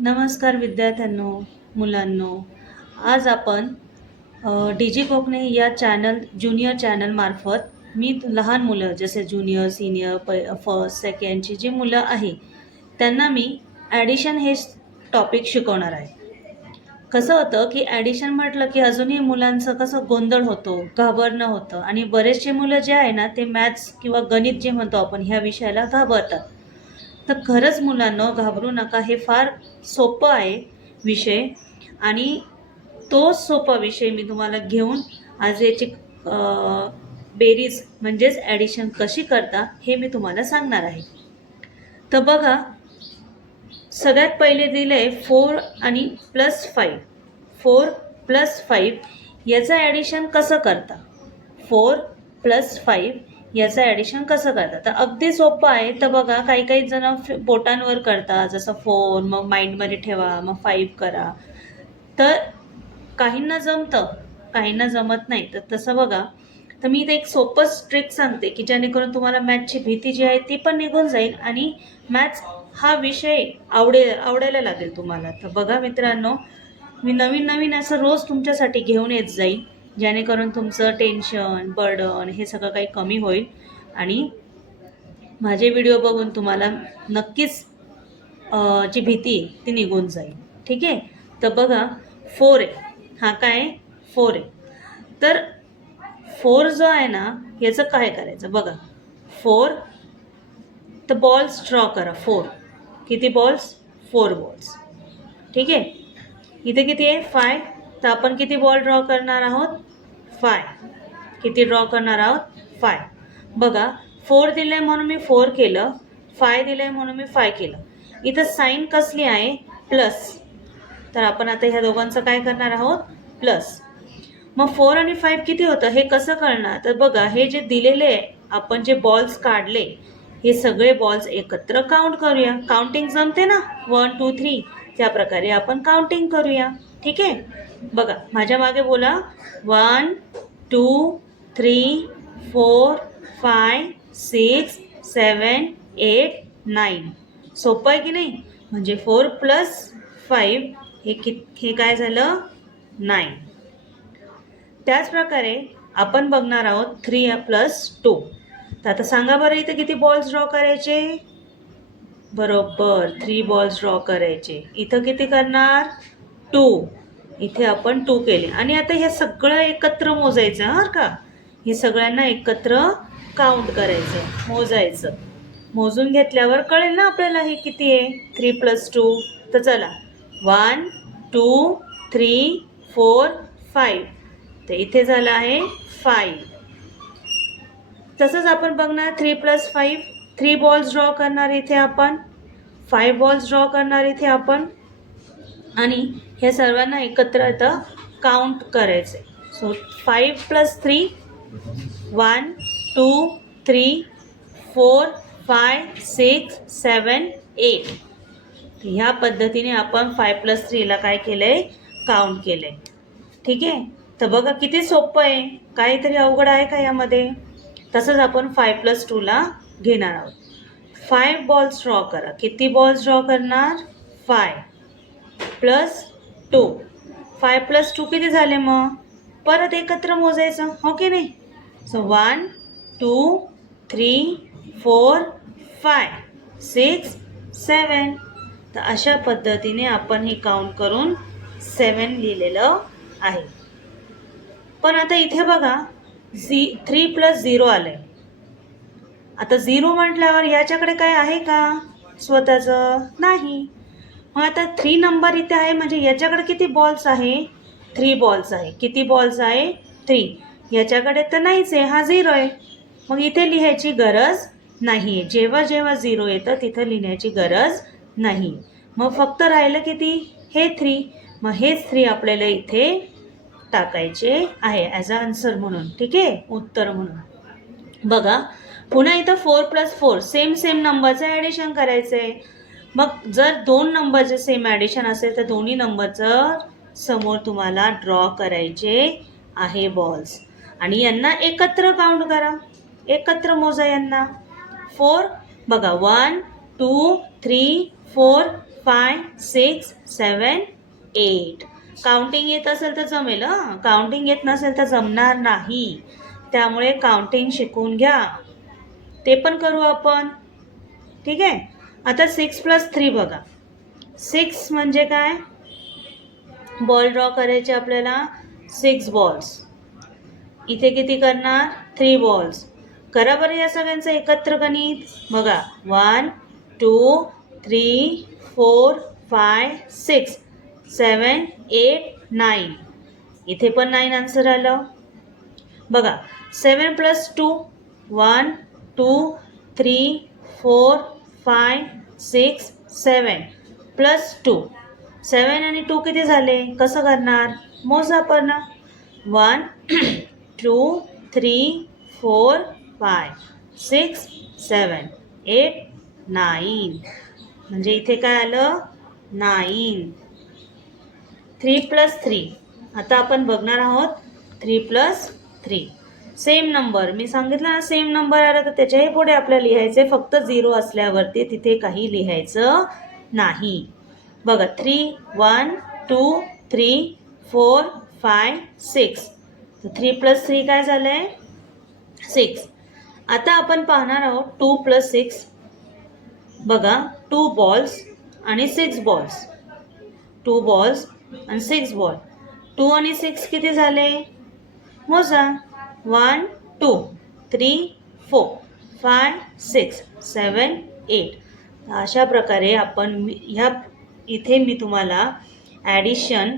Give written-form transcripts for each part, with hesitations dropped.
नमस्कार विद्यार्थ्यांनो, मुलांनो. आज आपण डीजी कोकणे या ज्युनियर चॅनलमार्फत मी लहान मुलं जसे ज्युनियर, सीनियर, फर्स्ट, सेकंडची जी मुलं आहे त्यांना मी ॲडिशन हे टॉपिक शिकवणार आहे. कसं होतं की ॲडिशन म्हटलं की अजूनही मुलांचं कसं गोंधळ होतो, घाबरणं होतं आणि बरेचसे मुलं जे आहे ना ते मॅथ्स किंवा गणित जे म्हणतो आपण ह्या विषयाला घाबरतात. तर खरंच मुलांनो घाबरू नका, हे फार सोपं आहे विषय आणि तोच सोपा विषय मी तुम्हाला घेऊन आज याची बेरीज म्हणजेच ॲडिशन कशी करता हे मी तुम्हाला सांगणार आहे. तर बघा, सगळ्यात पहिले दिलंय 4 आणि +5. 4 + 5 याचं ॲडिशन कसं करता? 4 + 5 याचं ॲडिशन कसं करता? तर अगदी सोपं आहे. तर बघा, काही काही जण बोटांवर करतात, जसं 4 मग माइंडमध्ये ठेवा, मग 5 करा. तर काहींना जमतं, काहींना जमत नाही. तर तसं बघा, तर मी इथे एक सोपं ट्रिक सांगते की जेणेकरून तुम्हाला मॅथ्सची भीती जी आहे ती पण निघून जाईल आणि मॅथ्स हा विषय आवडायला लागेल तुम्हाला. तर बघा मित्रांनो, मी नवीन नवीन असं रोज तुमच्यासाठी घेऊन येत जाईल, जेणेकरून तुमचं टेन्शन, बर्डन हे सगळं काही कमी होईल आणि माझे व्हिडिओ बघून तुम्हाला नक्कीच जी भीती आहे ती निघून जाईल. ठीक आहे. तर बघा, 4 आहे, हा काय आहे? 4 आहे. तर 4 जो आहे ना याचं काय करायचं बघा. 4 तर बॉल्स ड्रॉ करा. 4 किती बॉल्स? 4 बॉल्स. ठीक आहे. इथे किती आहे? 5. तर आपण किती बॉल ड्रॉ करणार आहोत? 5. किती ड्रॉ करणार आहोत? 5. बघा, 4 दिलंय म्हणून मी 4 केलं, 5 दिलंय म्हणून मी 5 केलं. इथं साईन कसली आहे? प्लस. तर आपण आता ह्या दोघांचं काय करणार आहोत? प्लस. मग 4 आणि 5 किती होतं हे कसं कळणार? तर बघा, हे जे दिलेले आहे, आपण जे बॉल्स काढले हे सगळे बॉल्स एकत्र काउंट करूया. काउंटिंग जमते ना, 1 2 3 त्या प्रकारे आपण काउंटिंग करूया. ठीक आहे. बघा, माझ्या मागे बोला. 1 2 3 4 5 6 7 8 9. सोपं आहे की नाही? म्हणजे 4 + 5 हे काय झालं? 9. त्याच प्रकारे आपण बघणार आहोत 3 + 2. तर आता सांगा बरं, इथे किती बॉल्स ड्रॉ करायचे? बरोबर, 3 बॉल्स ड्रॉ करायचे. इथं किती करणार? 2. इथे आपण 2 केले आणि आता हे सगळं एकत्र मोजायचं बरं का. हे सगळ्यांना एकत्र काउंट करायचं, मोजायचं. मोजून घेतल्यावर कळेल ना आपल्याला हे किती आहे. 3 + 2. तर चला, 1 2 3 4 5. तर इथे झालं आहे 5. तसंच आपण बघणार 3 + 5. 3 बॉल्स ड्रॉ करणार इथे आपण, 5 बॉल्स ड्रॉ करणार इथे आपण आणि ह्या सर्वांना एकत्र आता काउंट करायचे. सो 5 + 3 1 2 3 4 5 6 7 8. ह्या पद्धतीने आपण 5 + 3 ला काय केलंय? काउंट केलंय. ठीक आहे. तर बघा किती सोपं आहे, काहीतरी अवघड आहे का यामध्ये? तसंच आपण 5 + 2 ला घेणार आहोत. 5 बॉल्स ड्रॉ करा. किती बॉल्स ड्रॉ करणार? 5 + 2. 5 + 2 किती झाले? मग परत एकत्र मोजायचं, हो की नाही? सो 1 2 3 4 5 6 7. तर अशा पद्धतीने आपण हे काउंट करून 7 लिहिलेलं आहे. पण आता इथे बघा, 3 + 0 आलंय. आता 0 म्हटल्यावर याच्याकडे काय आहे का स्वतःचं? नाही. मग आता 3 नंबर इथे आहे म्हणजे याच्याकडे किती बॉल्स आहे? 3 बॉल्स आहे. किती बॉल्स आहे? 3. याच्याकडे तर नाहीच आहे, हा 0 आहे. मग इथे लिहायची गरज नाही आहे. जेव्हा जेव्हा 0 येतं तिथं लिहिण्याची गरज नाही. मग फक्त राहिलं किती? हे 3. मग हेच 3 आपल्याला इथे टाकायचे आहे ॲज अ आन्सर म्हणून. ठीक आहे, उत्तर म्हणून. बघा, पुन्हा इथं 4 + 4 सेम नंबरचं ॲडिशन करायचं आहे. मग जर 2 नंबरचे सेम ॲडिशन असेल तर दोन्ही नंबरचं समोर तुम्हाला ड्रॉ करायचे आहे बॉल्स आणि यांना एकत्र काउंट करा, एकत्र मोजा यांना. 4 बघा, 1 2 3 4 5 6 7 8. काउंटिंग येत असेल तर जमेल, काउंटिंग येत नसेल तर जमणार नाही. त्यामुळे काउंटिंग शिकून घ्या, ते पण करू आपण. ठीक आहे. आता 6 + 3 बघा. 6 म्हणजे काय, बॉल ड्रॉ करायचे आपल्याला, 6 बॉल्स. इथे किती करणार, 3 बॉल्स. करा बरं या सगळ्यांचं एकत्र गणित. बघा 1 2 3 4 5 6 7 8 9. इथे पण 9 आन्सर आलं. बघा 7 + 2 1 2 3 4 5 6 7 + 2. 7 आणि 2 किती झाले, कसं करणार, मोजा पण. 1 2 3 4 5 6 7 8 9. म्हणजे इथे काय आलं, 9. 3 + 3. आता आपण बघणार आहोत 3 + 3. सेम नंबर, मी सांगितलं ना सेम नंबर आला तर त्याच्याही पुढे आपल्याला लिहायचे, फक्त 0 असल्यावरती तिथे काही लिहायचं नाही. बघा 3 1 2 3 4 5 6. तर 3 + 3 काय झालंय, 6. आता आपण पाहणार आहोत 2 + 6. बघा 2 बॉल्स आणि 6 बॉल्स. 2 बॉल्स आणि 6 बॉल. 2 आणि 6 किती झाले, मोजा. 1 2 3 4 5 6 7 8. अशा प्रकारे आपण इथे मी तुम्हाला ॲडिशन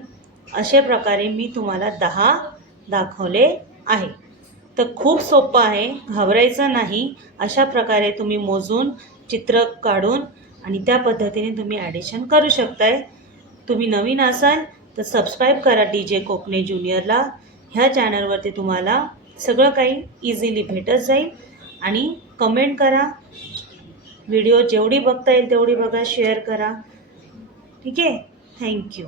अशा प्रकारे मी तुम्हाला 10 दाखवले आहे. तर खूप सोपं आहे, घाबरायचं नाही. अशा प्रकारे तुम्ही मोजून चित्र काढून आणि त्या पद्धतीने तुम्ही ॲडिशन करू शकताय. तुम्ही नवीन असाल तर सबस्क्राईब करा DJ कोकणे ज्युनियरला. ह्या चॅनलवरती तुम्हाला सगळं काही इझिली भेटत जाईल. आणि कमेंट करा, व्हिडिओ जेवढी बघता येईल तेवढी बघा, शेअर करा. ठीक आहे. थँक्यू.